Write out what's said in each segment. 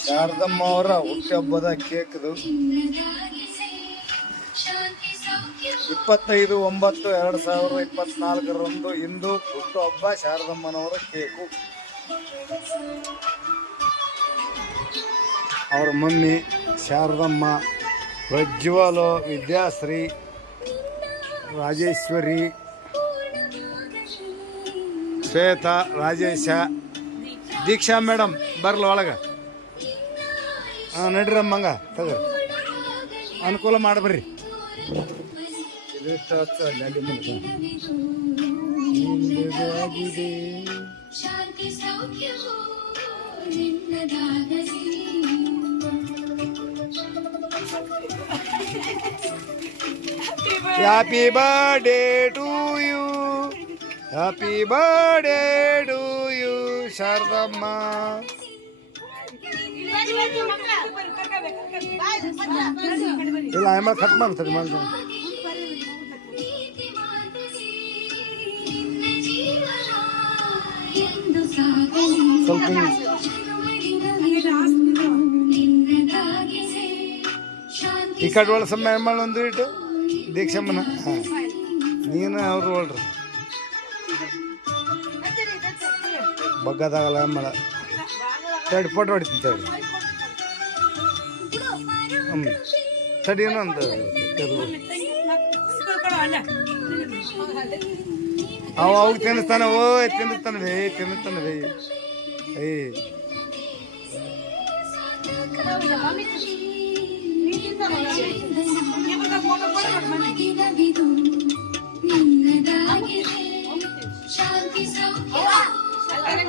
ಶಾರದಮ್ಮ ಅವರ ಹುಟ್ಟುಹಬ್ಬದ ಕೇಕ್ದು ಇಪ್ಪತ್ತೈದು ಒಂಬತ್ತು ಎರಡು ಸಾವಿರದ ಇಪ್ಪತ್ನಾಲ್ಕರಂದು ಇಂದು ಹುಟ್ಟುಹಬ್ಬ ಶಾರದಮ್ಮನವರ ಕೇಕು. ಅವರ ಮಮ್ಮಿ ಶಾರದಮ್ಮ ಪ್ರಜ್ವಲ ವಿದ್ಯಾಶ್ರೀ ರಾಜೇಶ್ವರಿ ಶ್ವೇತಾ ರಾಜೇಶ ದೀಕ್ಷಾ ಮೇಡಮ್ ಬರ್ಲ ಒಳಗೆ ಹಾಂ ನಡ್ರಿ ಅಮ್ಮಂಗ ತಗೋ ಅನುಕೂಲ ಮಾಡಬರ್ರಿ ಇದಿಷ್ಟು ಹಚ್ಚು ಅಲ್ಲಿ happy birthday to you Sharadamma ಇಲ್ಲ ಆಮೇಲೆ ಕಟ್ ಮಾಡ್ತಾರೆ ಮಾಡ್ತಾರೆ ಪ್ರೀತಿ ಮಾತಲಿ ನಿನ್ನ ಜೀವನ ಎಂದು ಸಾಗಲಿ ಸ್ವಲ್ಪ ನಿನ್ನದಾಗಿದೆ ಶಾಂತಿ ಈ ಕಡೆ ಒಳ ಸಮಯ ಮಾಡಿ ಒಂದು ಇಟ್ಟು ದೀಕ್ಷಮ್ಮನ ಹಾಂ ನೀನು ಅವ್ರು ಒಳ್ರಿ ಬಗ್ಗದಾಗಲ್ಲ ಮಳ. ತಡಿ ಫೋಟೋ ಹೊಡಿತೀನಿ ತಡಿ ಹ್ಞೂ ತಡಿ ಇನ್ನೊಂದು ಅವ ಅವಾಗ ತಿನ್ನಿಸ್ತಾನೆ ಓ ತಿನ್ನಿಸ್ತಾನೆ ಬೇ ತಿನ್ನಿಸ್ತಾನೆ ಬೇ. ಏಯ್ ದಿನವಿದು ನಿನ್ನದಾಗಿದೆ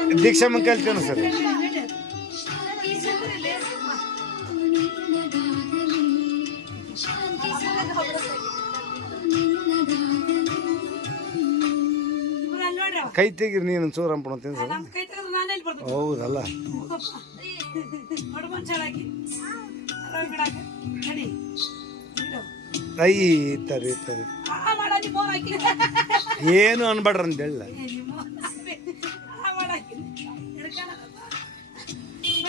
ಸೌಖ್ಯ ದೀಕ್ಷಮ್ಮನ ಕಲ್ತೇನು ಸರ್. ಕೈ ತೆಗಿರಿ ನೀನು ಚೂರು ಕೈ ಸರ್. ಹೌದಲ್ಲ. ಐ ತರಿ ತರಿ. ಏನು ಅನ್ಬೇಡ್ರಿ ಅಂತ ಹೇಳ.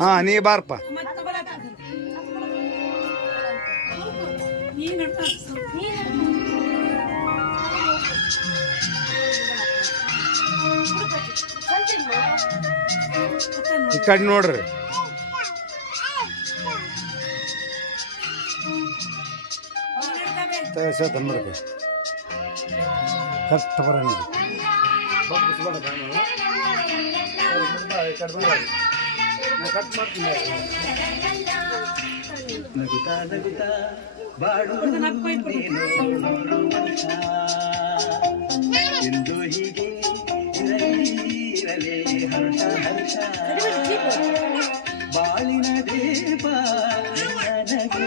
ಹಾಂ ನೀ ಬಾರಪ್ಪ. ಈ ಕಡೆ ನೋಡ್ರಿ. ತಂಬರ್ಗೆ ಕಷ್ಟ ಬರಂಗ ಅದನ್ನ ಅಪ್ಪ ಇಟ್ಬಿಡು. ಎಂದು ಹೀಗೆ ಇರಲಿ ಇರಲಿ ಹರ್ಷ ಹರ್ಷ ಬಾಳಿನ ದೀಪ ನನಗೂ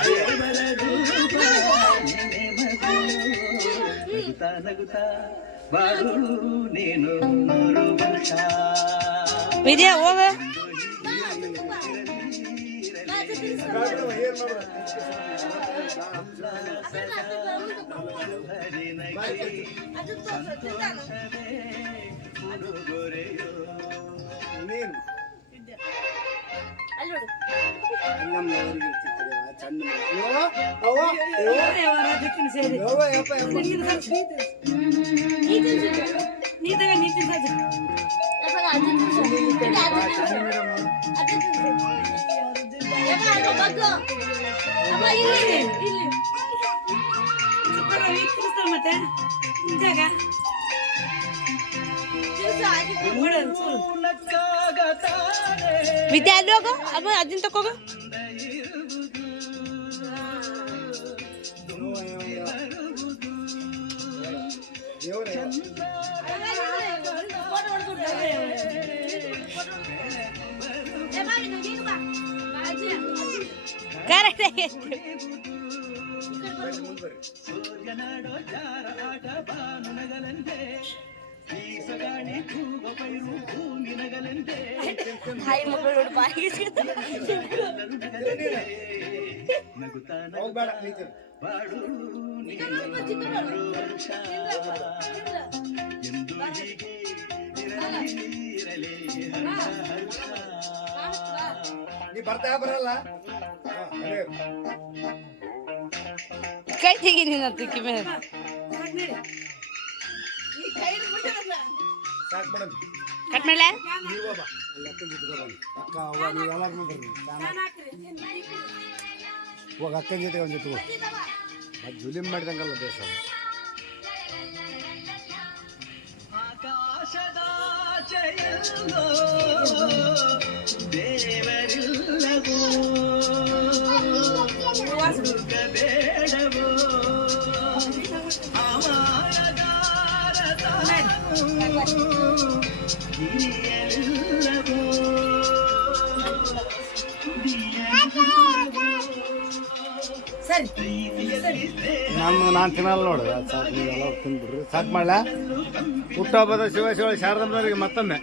ಅಯಮನ ಧೂಪ ನಿನ್ನೆ ಮಗು ನಗುತ್ತಾ ನಗುತ್ತಾ ಬಾಳು ನೀನು ನೂರು ವರ್ಷ ವಿದ್ಯಾ ಹೋಗ ಸೇರಿ ನೀನ್ ಹಚ್ಚು. ನೀ ತಗ ನೀ ತಿನ್ಸು. ಕೊಡು, ಈಗ ತಿನ್ನಿಸ್ತಾರೆ ಮತ್ತೆ ನಿಜಾಗ ಕೊಡು ಒಂಚೂರು. ವಿದ್ಯಾ ಅಲ್ಲಿ ಹೋಗು ಅಮ್ಮ ಅದನ್ನ ತಕೋಗ ತಾಯಿ ಮಕ್ಕಳು ನೋಡಿ ಬಾಯಿಗೆ ಎಲ್ಲರೂ ನಗಲಂತೆ ನಗುತ್ತಾ ನಗುತ್ತಾ ಬಾಡು ನೀನು ವರ್ಷ ಎಂದು ಹೀಗೆ ಇರಲಿ ಇರಲಿ ಹರ್ಷ ಹರ್ಷ ನೀ ಬರ್ತಾ ಬರಲ್ಲ ಕೈ ತೆಗಿ ನಿನ್ನ ತುಕ್ಕಿ ಮೇಲೆ ಕಟ್ ಮಾಡ್ಲಾ. ಹೋಗಿ ಅಕ್ಕನ ಜೊತೆ ಒಂದು ಜೊತೆ ಅದು ಜುಲಿಮ್ ಮಾಡಿದಂಗಲ್ಲ ದೇಶ ದೇವರಿಲ್ಲವೋ ಹಿರಿಯಲಿಲ್ಲವೋ ನಾನು ನಾನು ತಿನ್ನಲ್ಲ ನೋಡು. ಸಾಕು ನೀವೆಲ್ಲ ತಿಂದ್ಬಿಡ್ರಿ ಸಾಕು ಮಾಡ್ಲಾ? ಹುಟ್ಟುಹಬ್ಬದ ಶಿವ ಶಿವ ಶಾರದಮ್ಮನವರಿಗೆ ಮತ್ತೊಮ್ಮೆ.